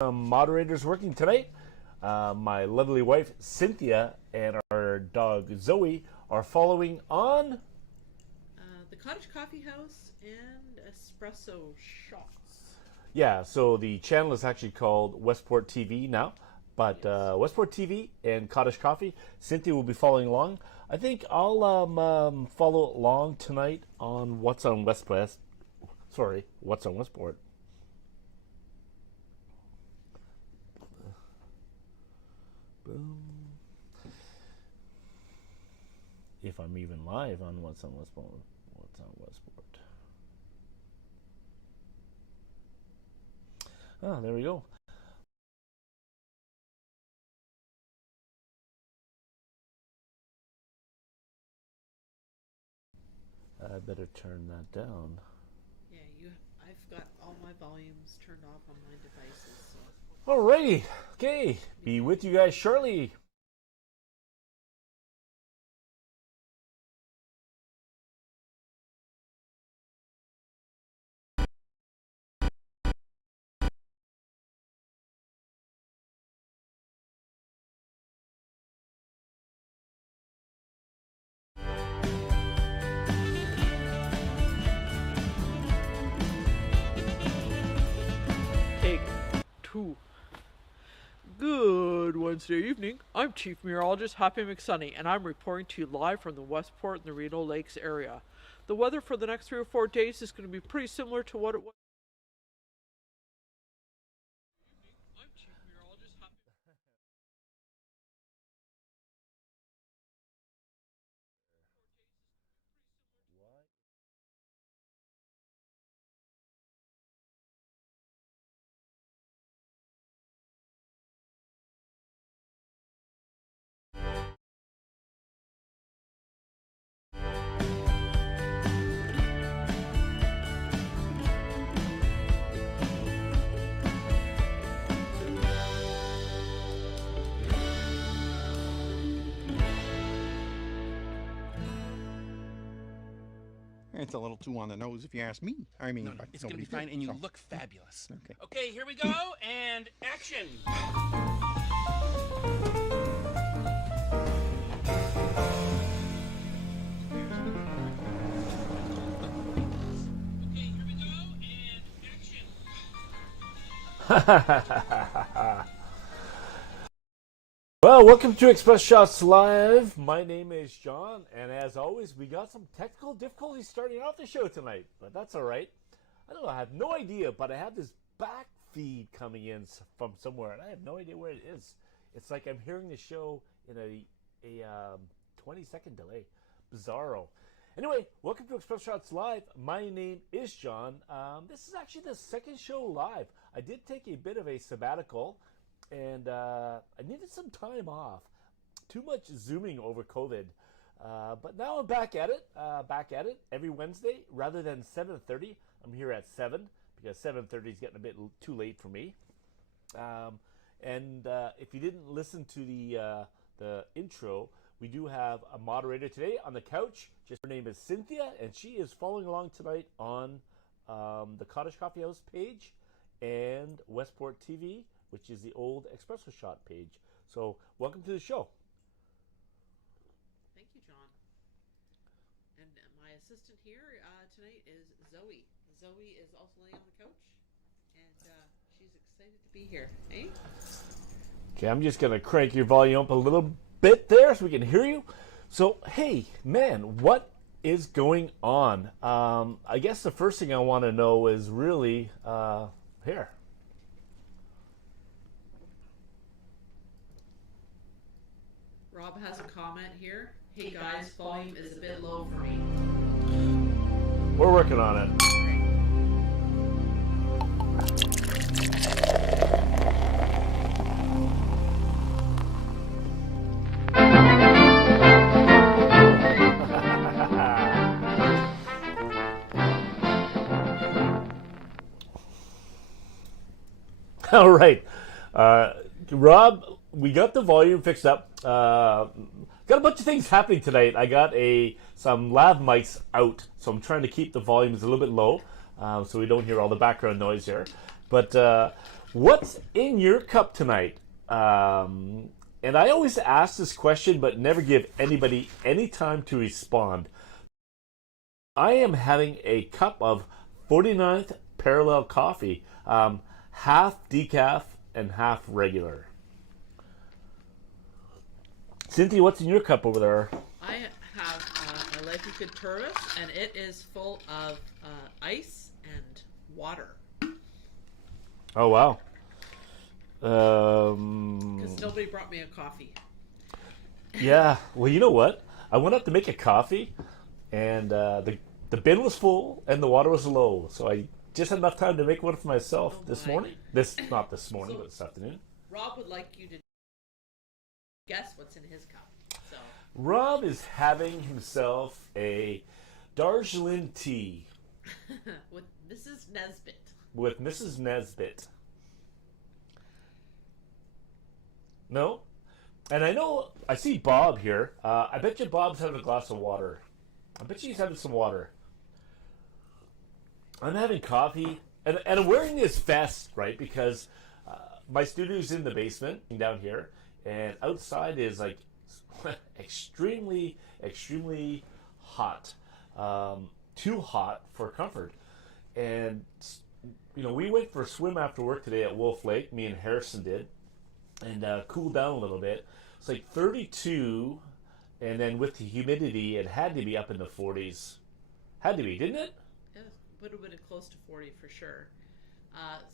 Moderators working tonight. My lovely wife Cynthia and our dog Zoe are following on. The Cottage Coffee House and Espresso Shots. Yeah, so the channel is actually called Westport TV now, but Yes. Westport TV and Cottage Coffee. Cynthia will be following along. I think I'll follow along tonight on What's on Westport. Sorry, What's on Westport. Boom. If I'm even live on What's on Westport. What's on Westport? Ah, there we go. I better turn that down. Yeah, I've got all my volumes turned off on my devices. So. Alrighty. Okay. Be with you guys shortly. Take 2. Good Wednesday evening. I'm Chief Meteorologist Happy McSunny, and I'm reporting to you live from the Westport and the Reno Lakes area. The weather for the next 3 or 4 days is going to be pretty similar to what it was. I'm Chief Meteorologist Happy. It's a little too on the nose if you ask me. I mean, No, but it's gonna be nobody fine, did, and you so. look fabulous. Okay. Okay, here we go, and action. Okay, here we go, and action. Well, welcome to Express Shots Live. My name is John, and as always, we got some technical difficulties starting off the show tonight, but that's all right. I don't know, I have no idea, but I have this back feed coming in from somewhere, and I have no idea where it is. It's like I'm hearing the show in a 20-second delay. Bizarro. Anyway, welcome to Express Shots Live. My name is John. This is actually the second show live. I did take a bit of a sabbatical, and I needed some time off. Too much Zooming over COVID. But now I'm back at it every Wednesday rather than 7:30. I'm here at 7 because 7:30 is getting a bit too late for me. And if you didn't listen to the intro, we do have a moderator today on the couch. Her name is Cynthia, and she is following along tonight on the Cottage Coffee House page and Westport TV, which is the old Espresso Shot page. So welcome to the show. Thank you, John. And my assistant here tonight is Zoe. Zoe is also laying on the couch, and she's excited to be here. Hey? Okay, I'm just going to crank your volume up a little bit there so we can hear you. So, hey, man, what is going on? I guess the first thing I want to know is really here. Rob has a comment here. Hey guys, volume is a bit low for me. We're working on it. All right. Rob, we got the volume fixed up. Got a bunch of things happening tonight. I got some lav mics out, so I'm trying to keep the volumes a little bit low, so we don't hear all the background noise here. But What's in your cup tonight? And I always ask this question, but never give anybody any time to respond. I am having a cup of 49th Parallel coffee, half decaf and half regular. Cynthia, what's in your cup over there? I have a Life Good Turvis, and it is full of ice and water. Oh, wow. Because nobody brought me a coffee. Yeah, well, you know what? I went up to make a coffee, and the bin was full and the water was low, so I just had enough time to make one for myself this morning. Not this morning, but this afternoon. Rob would like you to guess what's in his cup. So Rob is having himself a Darjeeling tea with Mrs. Nesbitt. with Mrs. Nesbitt. No? And I see Bob here. I bet you Bob's having a glass of water. I bet you he's having some water. I'm having coffee, and I'm wearing this vest, right? Because my studio's in the basement down here, and outside is like extremely, extremely hot. Too hot for comfort. And, we went for a swim after work today at Wolf Lake. Me and Harrison did. And cooled down a little bit. It's like 32, and then with the humidity, it had to be up in the 40s. Had to be, didn't it? Yeah, would have been close to 40 for sure.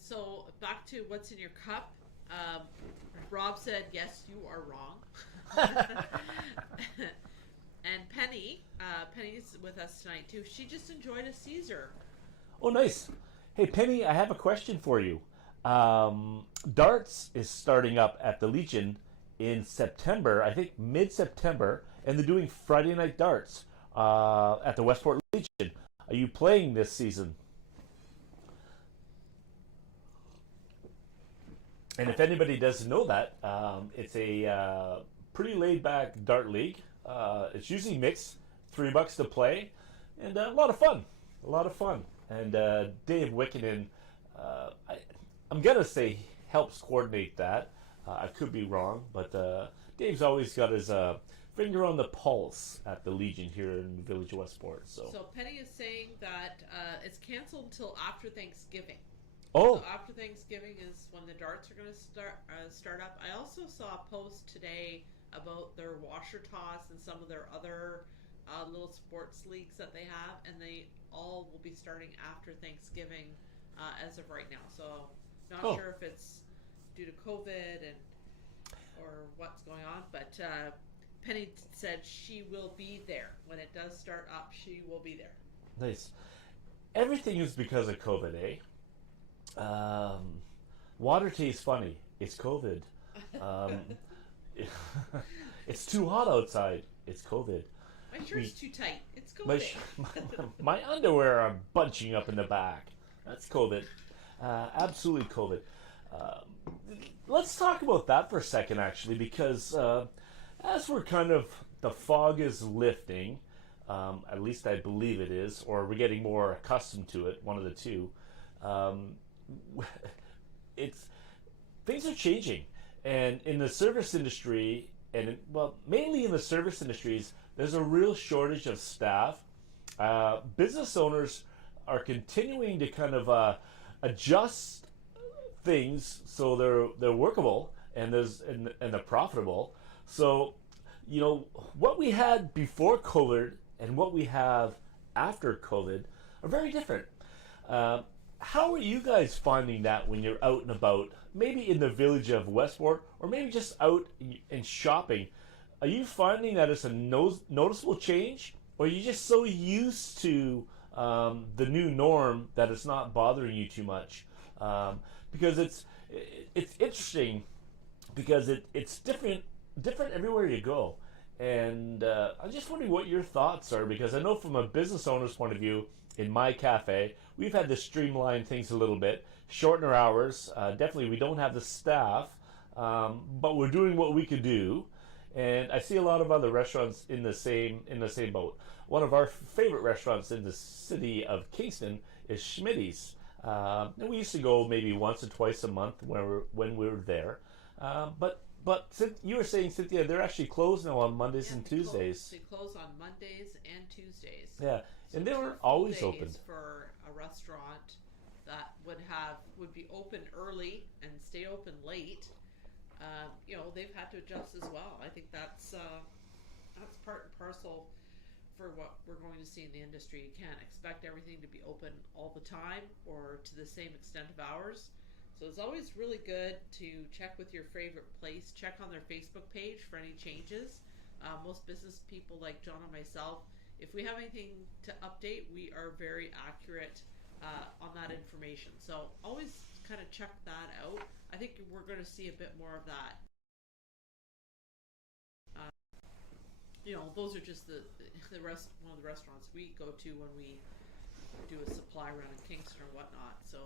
So back to what's in your cup. Rob said, yes, you are wrong. And Penny's with us tonight too. She just enjoyed a Caesar. Oh, nice. Hey, Penny, I have a question for you. Darts is starting up at the Legion in September, I think mid-September, and they're doing Friday night darts at the Westport Legion. Are you playing this season? And if anybody doesn't know that, it's a pretty laid-back dart league. It's usually mixed, $3 to play, and a lot of fun. A lot of fun. And Dave Wickenden, I'm going to say helps coordinate that. I could be wrong, but Dave's always got his finger on the pulse at the Legion here in the Village of Westport. So Penny is saying that it's canceled until after Thanksgiving. Oh. So after Thanksgiving is when the darts are going to start up. I also saw a post today about their washer toss and some of their other little sports leagues that they have, and they all will be starting after Thanksgiving as of right now. So not sure if it's due to COVID or what's going on, but Penny said she will be there when it does start up. She will be there. Nice. Everything is because of COVID, eh? Water tastes funny. It's COVID. It's too hot outside. It's COVID. My shirt's too tight. It's COVID. My underwear are bunching up in the back. That's COVID. Absolutely COVID. Let's talk about that for a second, actually, because as we're the fog is lifting, at least I believe it is, or we're getting more accustomed to it, one of the two. Things are changing, and in the service industry, mainly in the service industries, there's a real shortage of staff. Business owners are continuing to adjust things so they're workable and they're profitable. So, what we had before COVID and what we have after COVID are very different. How are you guys finding that when you're out and about, maybe in the Village of Westport, or maybe just out and shopping? Are you finding that it's a noticeable change, or are you just so used to the new norm that it's not bothering you too much? Because it's interesting, because it's different everywhere you go. And I'm just wondering what your thoughts are, because I know from a business owner's point of view, in my cafe, we've had to streamline things a little bit, shorten our hours. Definitely, we don't have the staff, but we're doing what we could do. And I see a lot of other restaurants in the same boat. One of our favorite restaurants in the city of Kingston is Schmitty's. And we used to go maybe once or twice a month when we were there. But you were saying, Cynthia, they're actually closed now on Mondays and Tuesdays. They close on Mondays and Tuesdays. Yeah, So and they 2 were full always days open. for a restaurant that would be open early and stay open late. They've had to adjust as well. I think that's part and parcel for what we're going to see in the industry. You can't expect everything to be open all the time or to the same extent of hours. So it's always really good to check with your favorite place, check on their Facebook page for any changes. Most business people like John and myself, if we have anything to update, we are very accurate on that information. So always kind of check that out. I think we're going to see a bit more of that. Those are just one of the restaurants we go to when we do a supply run in Kingston or whatnot. So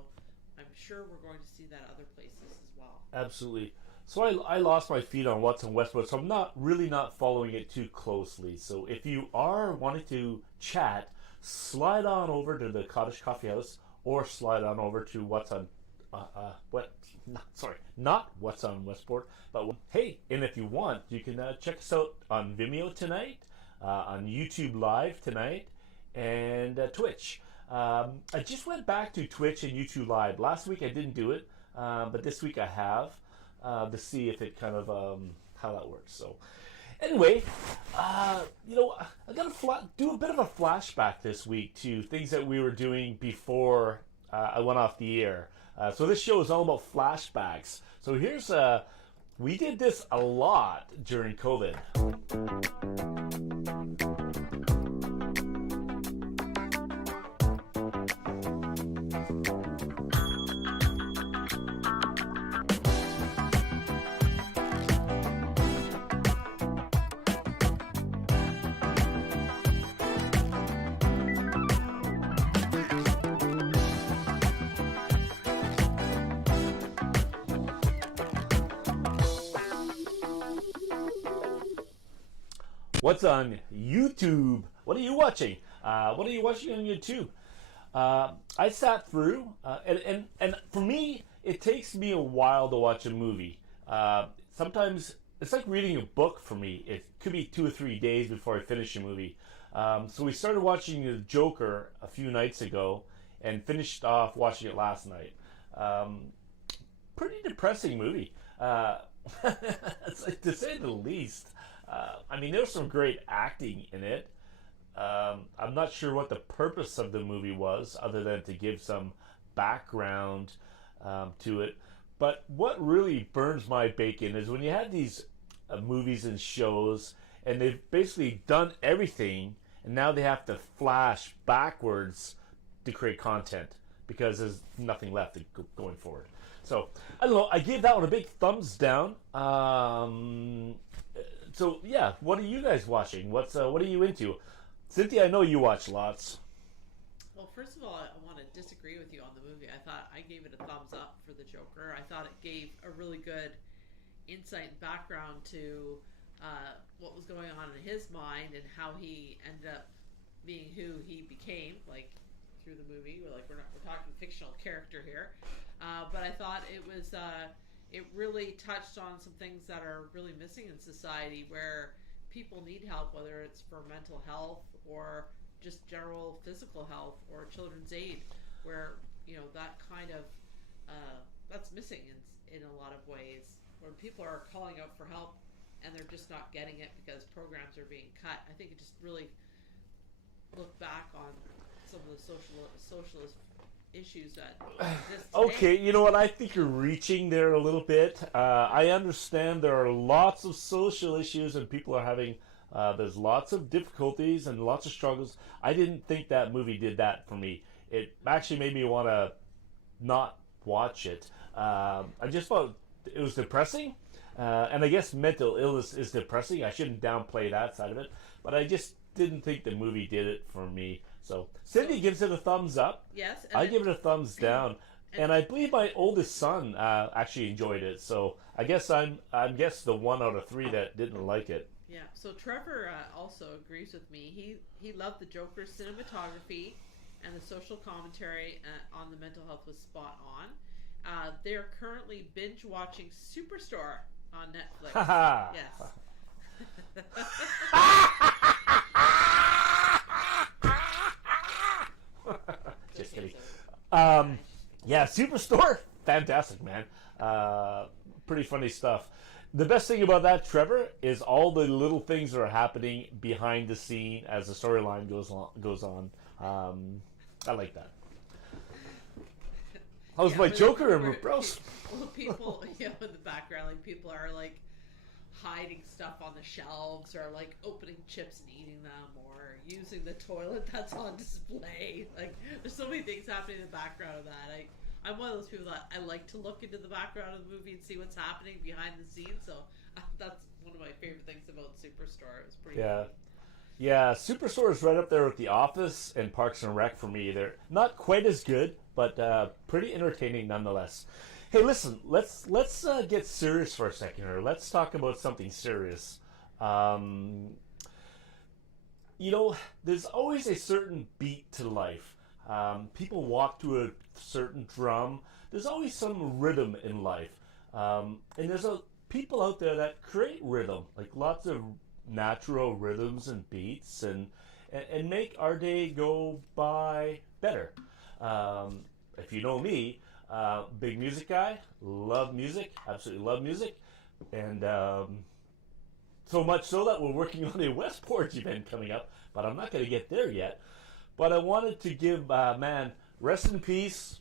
I'm sure we're going to see that other places as well. Absolutely. So I lost my feed on what's in Westwood, so I'm not following it too closely. So if you are wanting to chat, slide on over to the Cottage Coffee House or slide on over to what's on not what's on Westport, but hey, and if you want, you can check us out on Vimeo tonight, on YouTube Live tonight, and Twitch. I just went back to Twitch and YouTube Live. Last week I didn't do it, but this week I have to see if it kind of how that works. So anyway, I got to do a bit of a flashback this week to things that we were doing before I went off the air. So this show is all about flashbacks. So here's we did this a lot during COVID. What's on YouTube? What are you watching? What are you watching on YouTube? I sat through, and for me, it takes me a while to watch a movie. Sometimes it's like reading a book for me. It could be 2 or 3 days before I finish a movie. So we started watching The Joker a few nights ago and finished off watching it last night. Pretty depressing movie, to say the least. I mean, there's some great acting in it. I'm not sure what the purpose of the movie was, other than to give some background to it. But what really burns my bacon is when you have these movies and shows, and they've basically done everything, and now they have to flash backwards to create content because there's nothing left going forward. So, I don't know, I gave that one a big thumbs down. So yeah, what are you guys watching? What are you into? Cynthia, I know you watch lots. Well, first of all, I want to disagree with you on the movie. I thought I gave it a thumbs up for The Joker. I thought it gave a really good insight and background to what was going on in his mind and how he ended up being who he became, like through the movie. We're talking fictional character here, but I thought it was. It really touched on some things that are really missing in society where people need help, whether it's for mental health or just general physical health or children's aid, where that kind of that's missing in a lot of ways, where people are calling out for help and they're just not getting it because programs are being cut. I think it just really looked back on some of the socialist issues that exist today. Okay, you know what? I think you're reaching there a little bit. I understand there are lots of social issues and people are having, there's lots of difficulties and lots of struggles. I didn't think that movie did that for me. It actually made me want to not watch it. I just thought it was depressing. And I guess mental illness is depressing. I shouldn't downplay that side of it. But I just didn't think the movie did it for me. So Cindy gives it a thumbs up. Yes. I give it a thumbs down. And I believe my oldest son actually enjoyed it. So I guess the 1 out of 3 that didn't like it. Yeah. So Trevor also agrees with me. He loved the Joker's cinematography. and the social commentary on the mental health was spot on. They're currently binge watching Superstore on Netflix. Yes. Just kidding. Yeah, Superstore, fantastic, man. Pretty funny stuff. The best thing about that, Trevor, is all the little things that are happening behind the scene as the storyline goes on. I like that. How's my Joker and bros? Well, people, in the background, like people are like hiding stuff on the shelves, or like opening chips and eating them, or using the toilet that's on display. Like, there's so many things happening in the background of that. I'm one of those people that I like to look into the background of the movie and see what's happening behind the scenes. So that's one of my favorite things about Superstore. It was pretty funny. Yeah, Superstore is right up there with The Office and Parks and Rec for me. They're not quite as good, but pretty entertaining nonetheless. Hey, listen, let's get serious for a second here. Let's talk about something serious. There's always a certain beat to life. People walk to a certain drum. There's always some rhythm in life. And there's people out there that create rhythm, like lots of natural rhythms and beats, and make our day go by better. If you know me, big music guy, love music, absolutely love music, and so much so that we're working on a West Porch event coming up, but I'm not going to get there yet. But I wanted to give, rest in peace,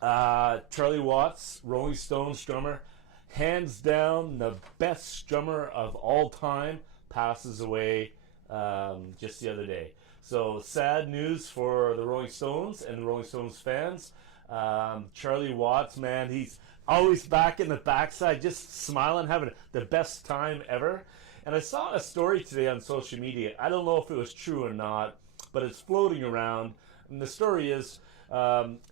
Charlie Watts, Rolling Stones drummer, hands down the best drummer of all time, passes away just the other day. So sad news for the Rolling Stones and the Rolling Stones fans. Charlie Watts, man, he's always back in the backside, just smiling, having the best time ever. And I saw a story today on social media. I don't know if it was true or not, but it's floating around. And the story is,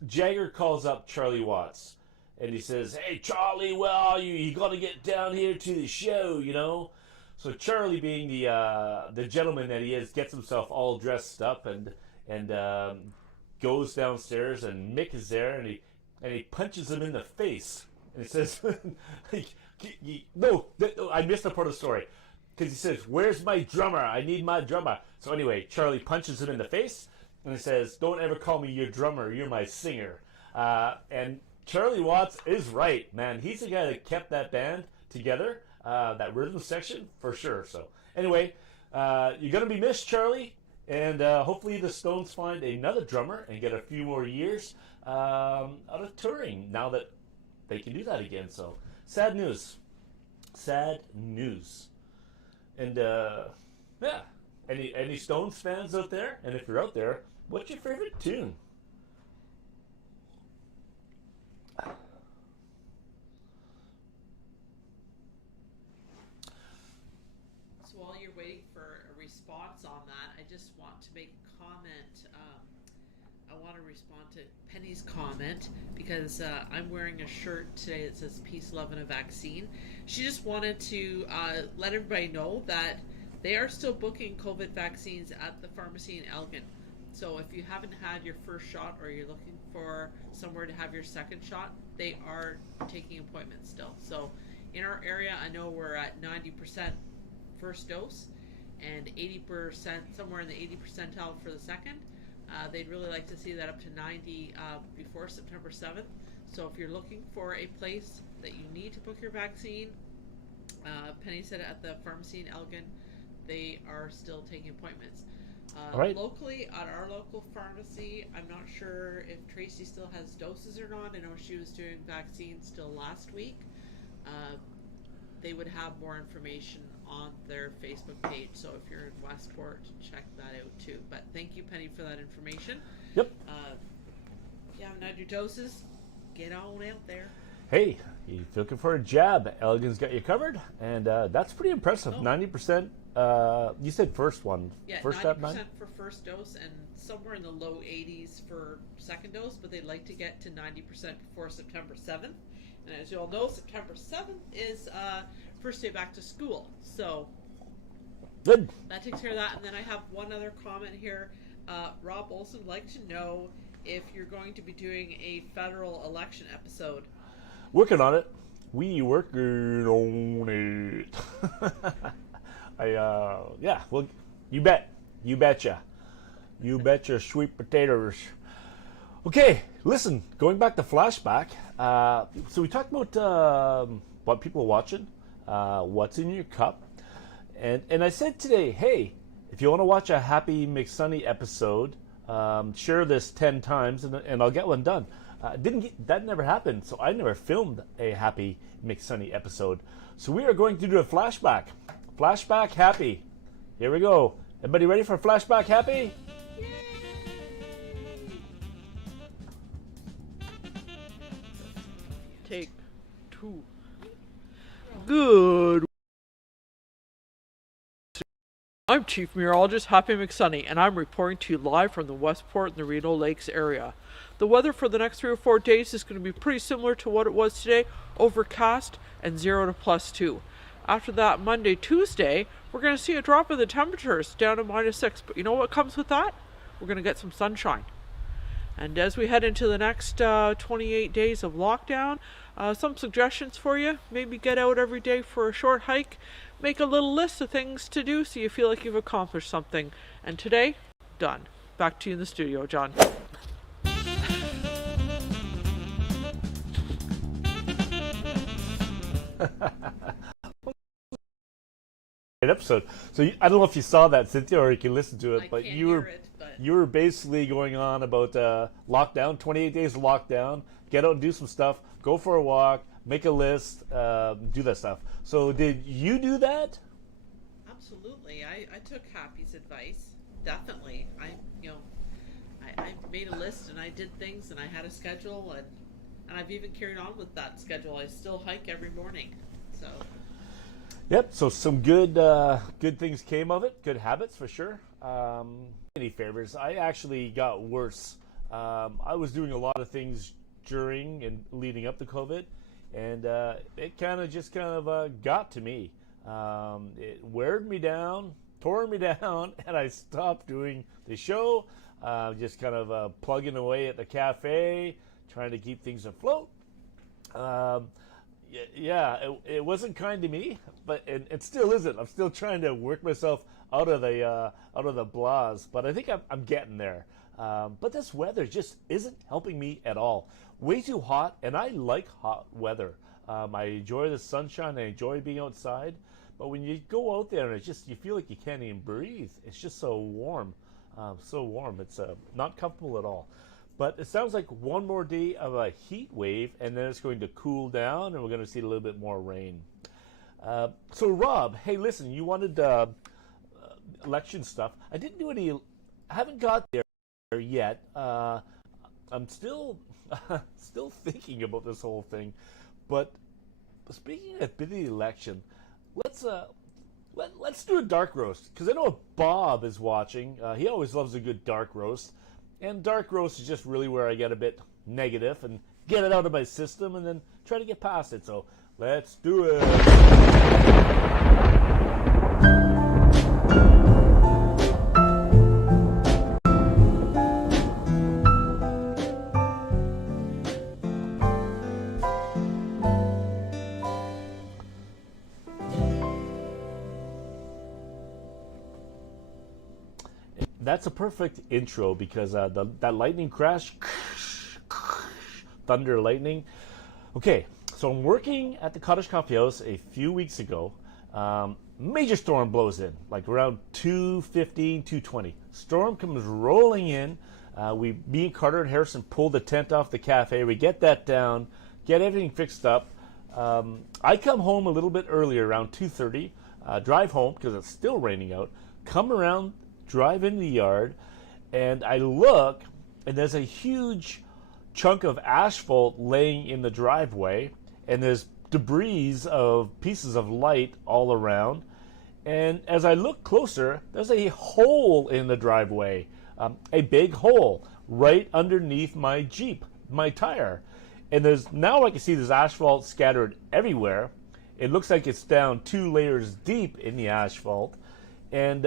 Jagger calls up Charlie Watts, and he says, "Hey, Charlie, where are you? You got to get down here to the show, you know." So Charlie, being the gentleman that he is, gets himself all dressed up and goes downstairs, and Mick is there, and he punches him in the face, and he says, "No, I missed a part of the story." Because he says, "Where's my drummer? I need my drummer." So anyway, Charlie punches him in the face, and he says, "Don't ever call me your drummer, you're my singer." And Charlie Watts is right, man. He's the guy that kept that band together, that rhythm section, for sure. So anyway, you're going to be missed, Charlie, and hopefully the Stones find another drummer and get a few more years out of touring now that they can do that again. So sad news. Sad news. And yeah, any Stones fans out there? And if you're out there, what's your favorite tune? So while you're waiting for a response on that, I just want to make a comment. I want to respond to Penny's comment because I'm wearing a shirt today that says "Peace, Love, and a Vaccine." She just wanted to let everybody know that they are still booking COVID vaccines at the pharmacy in Elgin. So if you haven't had your first shot, or you're looking for somewhere to have your second shot, they are taking appointments still. So in our area, I know we're at 90% first dose and 80%, somewhere in the 80 percentile for the second. They'd really like to see that up to 90 before September 7th. So if you're looking for a place that you need to book your vaccine, Penny said at the pharmacy in Elgin, they are still taking appointments. Right. Locally, at our local pharmacy, I'm not sure if Tracy still has doses or not. I know she was doing vaccines still last week. They would have more information on their Facebook page. So if you're in Westport, check that out too. But thank you, Penny, for that information. Yep. If you haven't had your doses, get on out there. Hey, you're looking for a jab, Elgin's got you covered, and that's pretty impressive. Oh. 90%. You said first one. Yeah, first 90% for first dose and somewhere in the low 80s for second dose, but they'd like to get to 90% before September 7th. And as you all know, September 7th is first day back to school. So Good. that takes care of that. And then I have one other comment here. Rob Olson would like to know if you're going to be doing a federal election episode. Working on it. We working on it. Yeah, well, you bet. You betcha. You betcha sweet potatoes. Okay, listen, going back to Flashback, so we talked about what people are watching, what's in your cup, and I said today, hey, if you want to watch a Happy McSunny episode, share this 10 times and I'll get one done. That never happened, so I never filmed a Happy McSunny episode. So we are going to do a Flashback. Flashback Happy. Here we go. Everybody ready for Flashback Happy? Take 2. Good. I'm Chief Meteorologist Happy McSunny, and I'm reporting to you live from the Westport and the Reno Lakes area. The weather for the next 3 or 4 days is going to be pretty similar to what it was today, overcast and 0 to +2. After that, Monday, Tuesday, we're going to see a drop in the temperatures down to -6. But you know what comes with that? We're going to get some sunshine. And as we head into the next 28 days of lockdown, some suggestions for you. Maybe get out every day for a short hike. Make a little list of things to do so you feel like you've accomplished something. And today, done. Back to you in the studio, John. Episode. So I don't know if you saw that, Cynthia, or you can listen to it, I but can't you hear were it, but you were basically going on about lockdown, 28 days of lockdown. Get out and do some stuff. Go for a walk. Make a list. Do that stuff. So did you do that? absolutely. I took Happy's advice. Definitely. I made a list and I did things and I had a schedule and I've even carried on with that schedule. I still hike every morning. So Yep. So some good things came of it. Good habits for sure. Any favors? I actually got worse. I was doing a lot of things during and leading up to COVID, and it kind of got to me. It weared me down, tore me down, and I stopped doing the show. Just kind of plugging away at the cafe, trying to keep things afloat. It wasn't kind to me, but it still isn't. I'm still trying to work myself out of the blahs, but I think I'm getting there. But this weather just isn't helping me at all. Way too hot, and I like hot weather. I enjoy the sunshine. I enjoy being outside. But when you go out there and you feel like you can't even breathe. It's just so warm. It's not comfortable at all. But it sounds like one more day of a heat wave, and then it's going to cool down, and we're going to see a little bit more rain. So, Rob, hey, listen, you wanted election stuff. I didn't do any. I haven't got there yet. I'm still thinking about this whole thing. But speaking of the election, let's do a dark roast, because I know Bob is watching. He always loves a good dark roast. And dark roast is just really where I get a bit negative and get it out of my system and then try to get past it. So let's do it. That's a perfect intro because that lightning crash, thunder, lightning. Okay, so I'm working at the Cottage Coffee House a few weeks ago. Major storm blows in, like around 2:15, 2:20. Storm comes rolling in. Me and Carter and Harrison pull the tent off the cafe. We get that down, get everything fixed up. I come home a little bit earlier, around 2:30. Drive home because it's still raining out. Come around, drive into the yard, and I look, and there's a huge chunk of asphalt laying in the driveway, and there's debris of pieces of light all around. And as I look closer, there's a hole in the driveway, a big hole right underneath my Jeep, my tire. And now I can see there's asphalt scattered everywhere. It looks like it's down 2 layers deep in the asphalt, and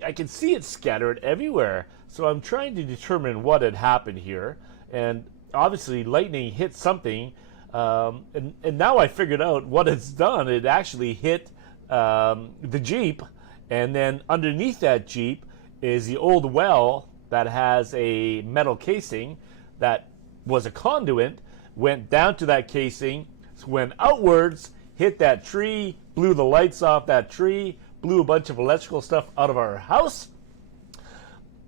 I can see it scattered everywhere. So I'm trying to determine what had happened here, and obviously lightning hit something, and now I figured out what it's done. It actually hit the Jeep, and then underneath that Jeep is the old well that has a metal casing that was a conduit, went down to that casing, went outwards, hit that tree, blew the lights off that tree, blew a bunch of electrical stuff out of our house.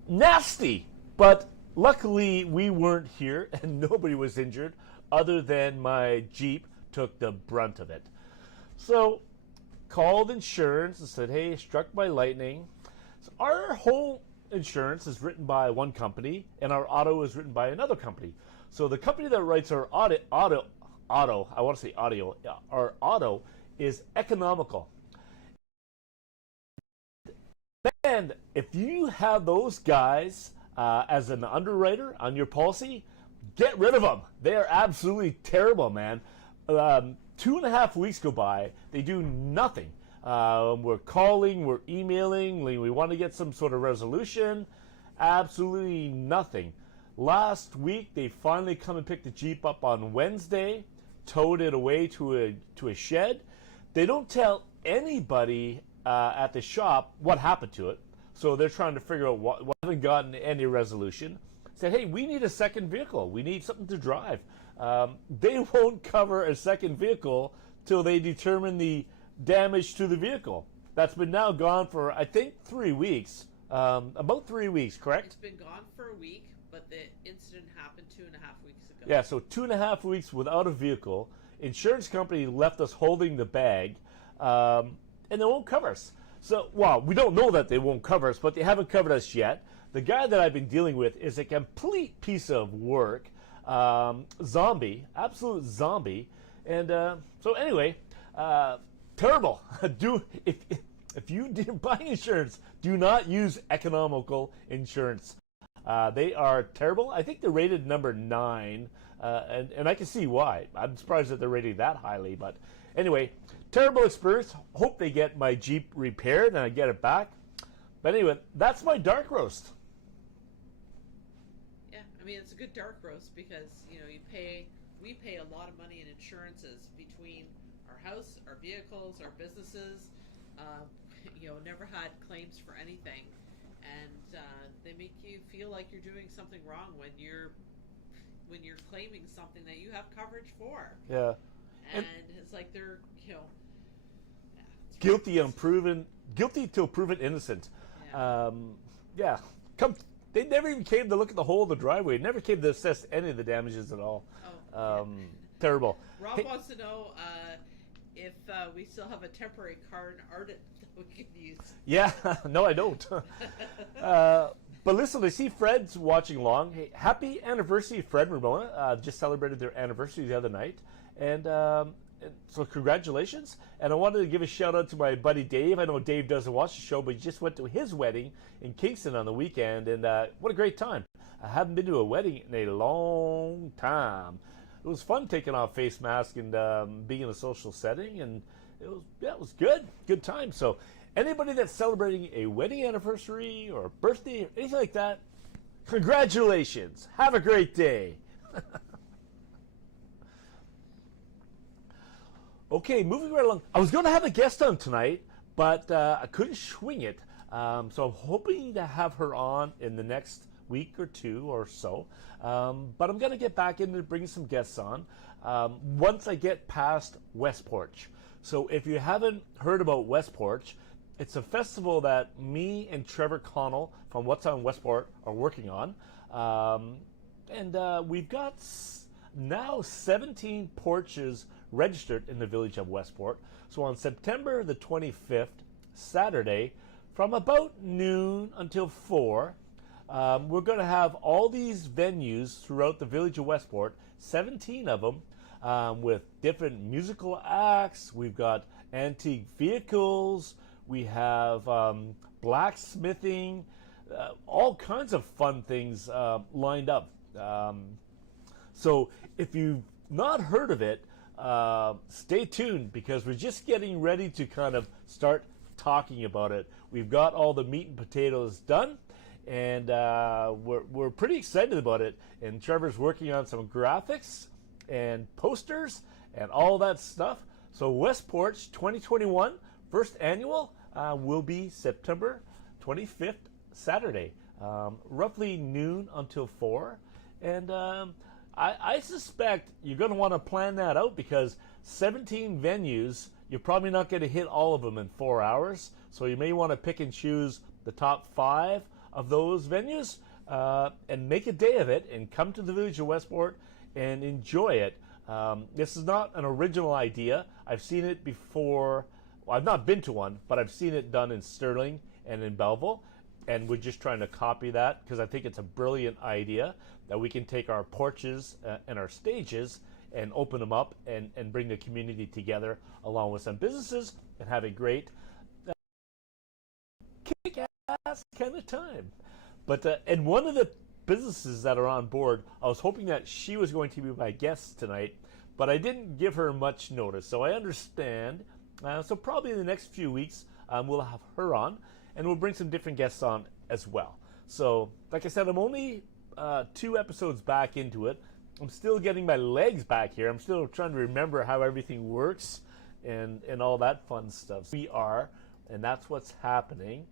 Nasty, but luckily we weren't here and nobody was injured other than my Jeep took the brunt of it. So called insurance and said, hey, struck by lightning. So our whole insurance is written by one company and our auto is written by another company. So the company that writes our our auto is Economical. And if you have those guys as an underwriter on your policy, get rid of them. They are absolutely terrible, man. 2.5 weeks go by, they do nothing. We're calling, we're emailing, we want to get some sort of resolution. Absolutely nothing. Last week, they finally come and picked the Jeep up on Wednesday, towed it away to a shed. They don't tell anybody at the shop what happened to it. So they're trying to figure out what haven't gotten any resolution. Said, hey, we need a second vehicle. We need something to drive. They won't cover a second vehicle till they determine the damage to the vehicle. That's been now gone for, I think, 3 weeks. About 3 weeks, correct? It's been gone for a week, but the incident happened 2.5 weeks ago. Yeah, so 2.5 weeks without a vehicle. Insurance company left us holding the bag, and they won't cover us. So, well, we don't know that they won't cover us, but they haven't covered us yet. The guy that I've been dealing with is a complete piece of work. Zombie, absolute zombie. And so anyway, terrible. If you buy insurance, do not use Economical insurance. They are terrible. I think they're rated number 9, and I can see why. I'm surprised that they're rated that highly. But anyway, terrible experience. Hope they get my Jeep repaired and I get it back. But anyway, that's my dark roast. Yeah, I mean it's a good dark roast because we pay a lot of money in insurances between our house, our vehicles, our businesses. Never had claims for anything, and they make you feel like you're doing something wrong when you're claiming something that you have coverage for. Yeah. And it's like they're guilty till proven innocent. Yeah. They never even came to look at the whole of the driveway. Never came to assess any of the damages at all. Terrible. Rob wants to know if we still have a temporary car in Arden that we can use. Yeah, no, I don't. But listen, I see Fred's watching along. Hey, happy anniversary, Fred and Ramona. Just celebrated their anniversary the other night. And so congratulations. And I wanted to give a shout out to my buddy Dave. I know Dave doesn't watch the show, but he just went to his wedding in Kingston on the weekend. And what a great time. I haven't been to a wedding in a long time. It was fun taking off face mask and being in a social setting. And it was good. Good time. So anybody that's celebrating a wedding anniversary or birthday or anything like that, congratulations. Have a great day. Okay, moving right along. I was going to have a guest on tonight, but I couldn't swing it. So I'm hoping to have her on in the next week or two or so. But I'm going to get back into bringing some guests on once I get past West Porch. So if you haven't heard about West Porch, it's a festival that me and Trevor Connell from What's on Westport are working on. And we've got now 17 porches registered in the village of Westport. So on September the 25th, Saturday, from about noon until 4, we're going to have all these venues throughout the village of Westport, 17 of them, with different musical acts. We've got antique vehicles. We have blacksmithing, all kinds of fun things lined up. So if you've not heard of it, stay tuned because we're just getting ready to kind of start talking about it. We've got all the meat and potatoes done, and we're pretty excited about it. And Trevor's working on some graphics and posters and all that stuff. So West Porch 2021 first annual will be September 25th, Saturday, roughly noon until 4. And I suspect you're going to want to plan that out because 17 venues, you're probably not going to hit all of them in 4 hours. So you may want to pick and choose the top 5 of those venues and make a day of it and come to the Village of Westport and enjoy it. This is not an original idea. I've seen it before. Well, I've not been to one, but I've seen it done in Sterling and in Belleville. And we're just trying to copy that because I think it's a brilliant idea that we can take our porches and our stages and open them up and bring the community together along with some businesses and have a great kick-ass kind of time. But and one of the businesses that are on board, I was hoping that she was going to be my guest tonight, but I didn't give her much notice, so I understand. So probably in the next few weeks we'll have her on, and we'll bring some different guests on as well. So like I said, I'm only 2 episodes back into it. I'm still getting my legs back here. I'm still trying to remember how everything works and all that fun stuff. We are, and that's what's happening.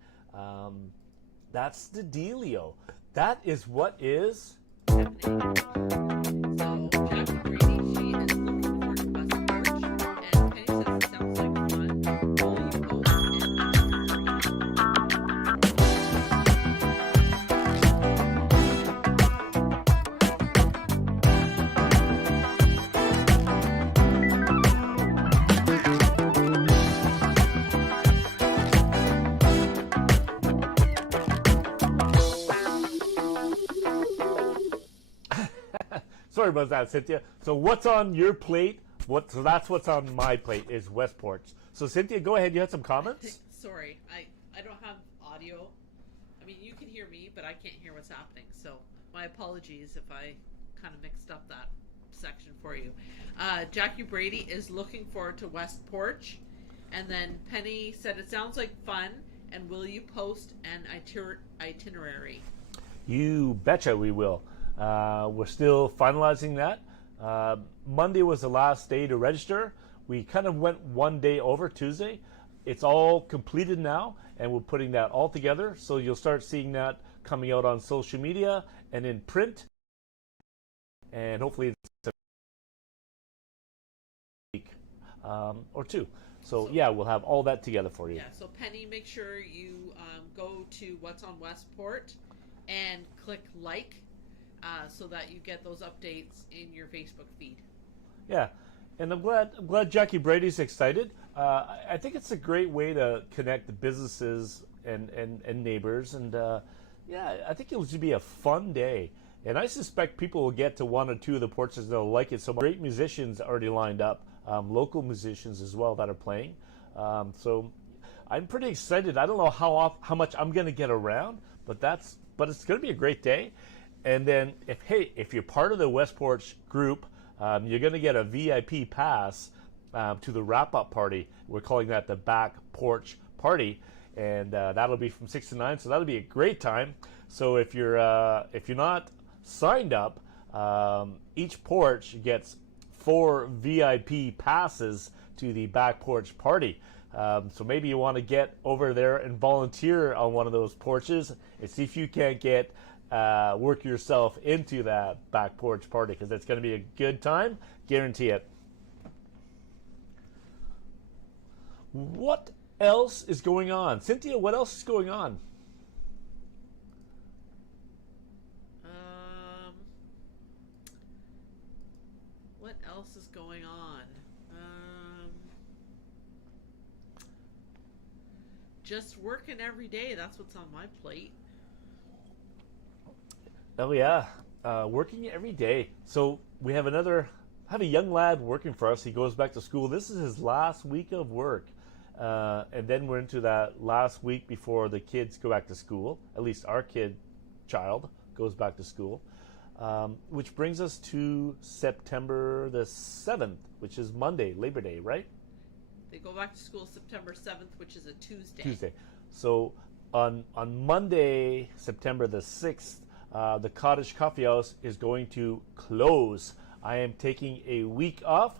That's the dealio. That is what is happening. So Jackie Brady, she is looking forward to West Porch, and Penny says it sounds like fun. Will you post Sorry about that, Cynthia. So what's on your plate? So that's what's on my plate is West Porch. So Cynthia, go ahead. You had some comments? Sorry, I don't have audio. I mean, you can hear me, but I can't hear what's happening. So my apologies if I kind of mixed up that section for you. Jackie Brady is looking forward to West Porch. And then Penny said, it sounds like fun. And will you post an itinerary? You betcha we will. We're still finalizing that. Monday was the last day to register. We kind of went one day over Tuesday. It's all completed now, and we're putting that all together. So you'll start seeing that coming out on social media and in print. And hopefully it's a week or 2. So yeah, we'll have all that together for you. Yeah, so Penny, make sure you go to What's on Westport and click like so that you get those updates in your Facebook feed. Yeah, and I'm glad Jackie Brady's excited. I think it's a great way to connect the businesses and neighbors, and yeah, I think it'll just be a fun day. And I suspect people will get to 1 or 2 of the porches and they'll like it. So great musicians already lined up, local musicians as well that are playing. So I'm pretty excited. I don't know how much I'm going to get around, but it's going to be a great day. And then if you're part of the West Porch group, you're going to get a VIP pass to the wrap-up party. We're calling that the Back Porch Party, and that'll be from 6 to 9. So that'll be a great time. So if you're not signed up, each porch gets 4 VIP passes to the Back Porch Party. So maybe you want to get over there and volunteer on one of those porches and see if you can't get work yourself into that Back Porch Party, because it's going to be a good time, guarantee it. What else is going on, Cynthia? What else is going on? What else is going on? Just working every day. That's what's on my plate. Oh yeah, working every day. So we have a young lad working for us. He goes back to school. This is his last week of work. And then we're into that last week before the kids go back to school. At least our child goes back to school. Which brings us to September the 7th, which is Monday, Labor Day, right? They go back to school September 7th, which is a Tuesday. Tuesday. So on Monday, September the 6th, the Cottage Coffee House is going to close. I am taking a week off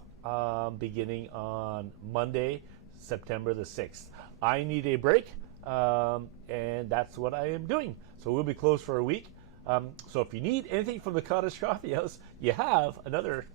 beginning on Monday, September the 6th. I need a break, and that's what I am doing. So we'll be closed for a week. So if you need anything from the Cottage Coffee House, you have another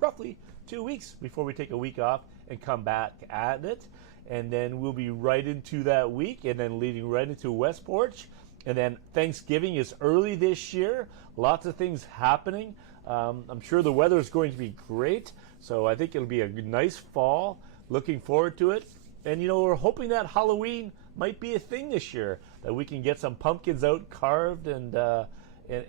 roughly 2 weeks before we take a week off and come back at it. And then we'll be right into that week and then leading right into West Porch. And then Thanksgiving is early this year. Lots of things happening. I'm sure the weather is going to be great. So I think it'll be a nice fall. Looking forward to it. And, you know, we're hoping that Halloween might be a thing this year, that we can get some pumpkins out carved and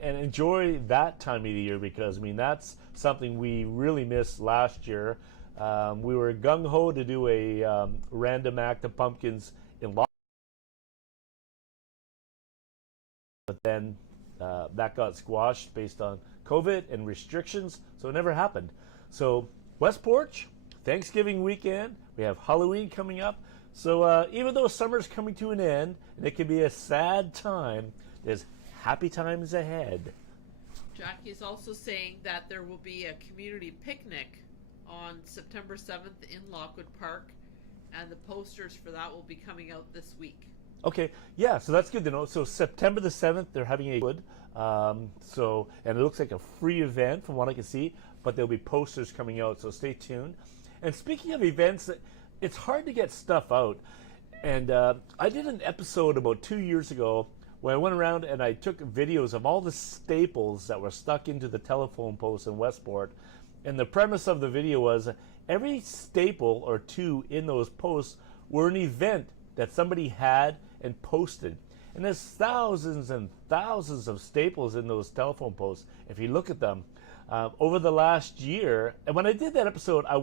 enjoy that time of the year, because, I mean, that's something we really missed last year. We were gung-ho to do a random act of pumpkins in Los, but then that got squashed based on COVID and restrictions, so it never happened. So West Porch, Thanksgiving weekend, we have Halloween coming up. So even though summer's coming to an end, and it can be a sad time, there's happy times ahead. Jackie's also saying that there will be a community picnic on September 7th in Lockwood Park, and the posters for that will be coming out this week. Okay, yeah, so that's good to know. So September the 7th, they're having a wood. And it looks like a free event from what I can see, but there'll be posters coming out, so stay tuned. And speaking of events, it's hard to get stuff out. And I did an episode about 2 years ago where I went around and I took videos of all the staples that were stuck into the telephone posts in Westport. And the premise of the video was every staple or two in those posts were an event that somebody had and posted. And there's thousands and thousands of staples in those telephone posts. If you look at them over the last year, and when I did that episode, I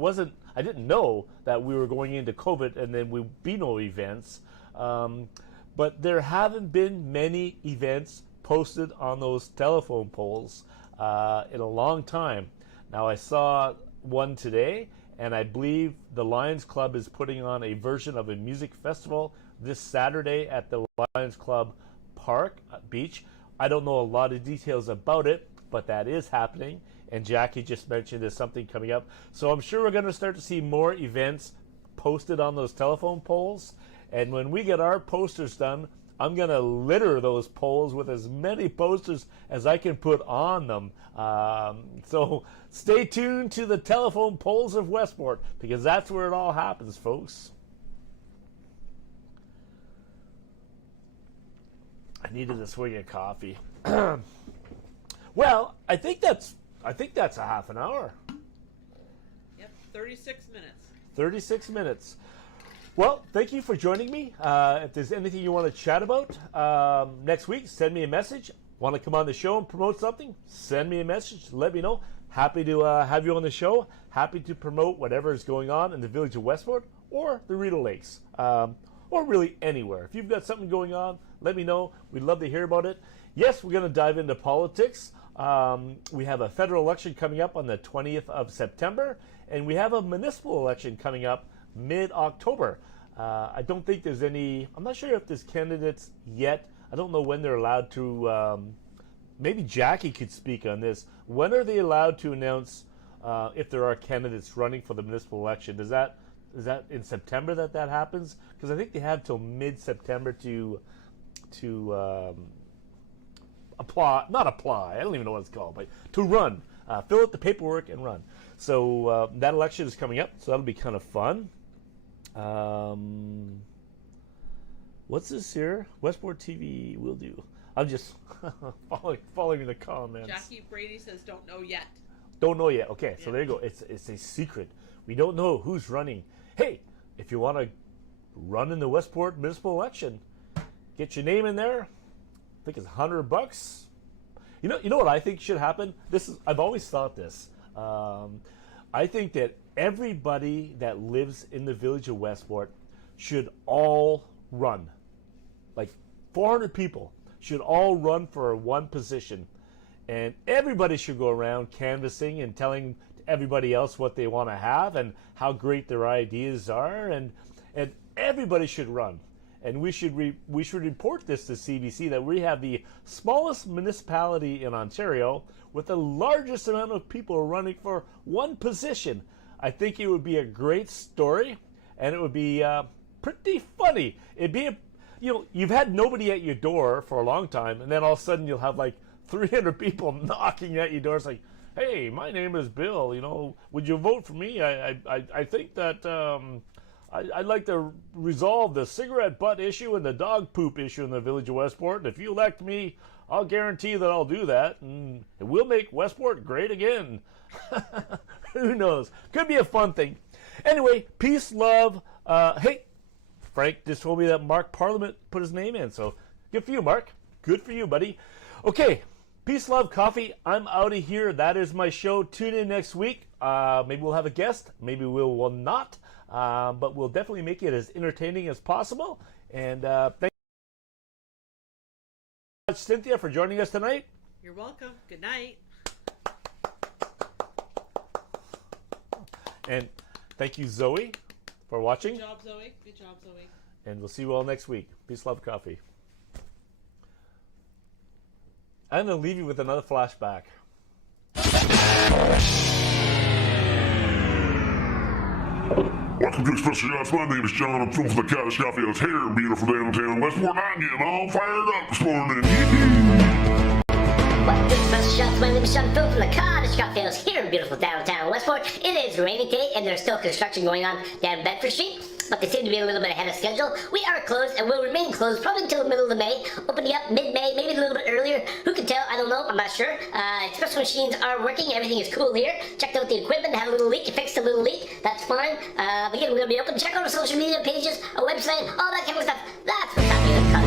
didn't know that we were going into COVID and then we'd be no events. But there haven't been many events posted on those telephone poles in a long time. Now, I saw one today, and I believe the Lions Club is putting on a version of a music festival this Saturday at the Lions Club Park Beach. I don't know a lot of details about it, but that is happening. And Jackie just mentioned there's something coming up. So I'm sure we're going to start to see more events posted on those telephone poles. And when we get our posters done, I'm going to litter those poles with as many posters as I can put on them. So stay tuned to the telephone poles of Westport, because that's where it all happens, folks. I needed a swig of coffee. Well, I think that's a half an hour. Yep, 36 minutes. 36 minutes. Well, thank you for joining me. If there's anything you want to chat about next week, send me a message. Want to come on the show and promote something? Send me a message. Let me know. Happy to have you on the show. Happy to promote whatever is going on in the village of Westport or the Rideau Lakes, or really anywhere. If you've got something going on, let me know. We'd love to hear about it. Yes, we're going to dive into politics. We have a federal election coming up on the 20th of September, and we have a municipal election coming up mid-October. I don't think there's any, I'm not sure if there's candidates yet. I don't know when they're allowed to, maybe Jackie could speak on this. When are they allowed to announce if there are candidates running for the municipal election? Is that in September that happens? Because I think they have till mid-September to not apply, I don't even know what it's called, but to run, fill out the paperwork and run. So that election is coming up, so that'll be kind of fun. What's this here? Westport TV will do. I'm just following the comments. Jackie Brady says, don't know yet. Don't know yet. Okay, so there you go. It's a secret. We don't know who's running. Hey, if you want to run in the Westport municipal election, get your name in there. I think it's $100. You know what I think should happen? I've always thought this. I think that everybody that lives in the village of Westport should all run. Like 400 people should all run for one position. And everybody should go around canvassing and telling everybody else what they want to have and how great their ideas are. And everybody should run. and we should report this to CBC that we have the smallest municipality in Ontario with the largest amount of people running for one position. I think it would be a great story, and it would be pretty funny. It'd be, you've had nobody at your door for a long time, and then all of a sudden you'll have like 300 people knocking at your door. It's like, hey, my name is Bill. Would you vote for me? I think that I'd like to resolve the cigarette butt issue and the dog poop issue in the village of Westport. And if you elect me, I'll guarantee that I'll do that, and we'll make Westport great again. Who knows? Could be a fun thing. Anyway, peace, love. Hey, Frank just told me that Mark Parliament put his name in, so good for you, Mark. Good for you, buddy. Okay, peace, love, coffee. I'm out of here. That is my show. Tune in next week. Maybe we'll have a guest. Maybe we will not. But we'll definitely make it as entertaining as possible. And thank you so much, Cynthia, for joining us tonight. You're welcome. Good night. And thank you, Zoe, for watching. Good job, Zoe. Good job, Zoe. And we'll see you all next week. Peace, love, coffee. I'm going to leave you with another flashback. Welcome to Espresso Shots. My name is John. I'm from the Cottage Coffee House here in beautiful downtown Westport. I'm getting all fired up this morning. Welcome to Espresso Shots. My name is Sean Phil from the Cottage Coffee House here in beautiful downtown Westport. It is a rainy day and there's still construction going on down Bedford Street, but they seem to be a little bit ahead of schedule. We are closed and will remain closed probably until the middle of May, opening up mid-May, maybe a little bit earlier. Who can tell? I don't know. I'm not sure. Espresso machines are working. Everything is cool here. Checked out the equipment, had a little leak. It fixed a little leak. That's fine. Again, we're going to be open. Check out our social media pages, our website, all that kind of stuff. That's what's happening.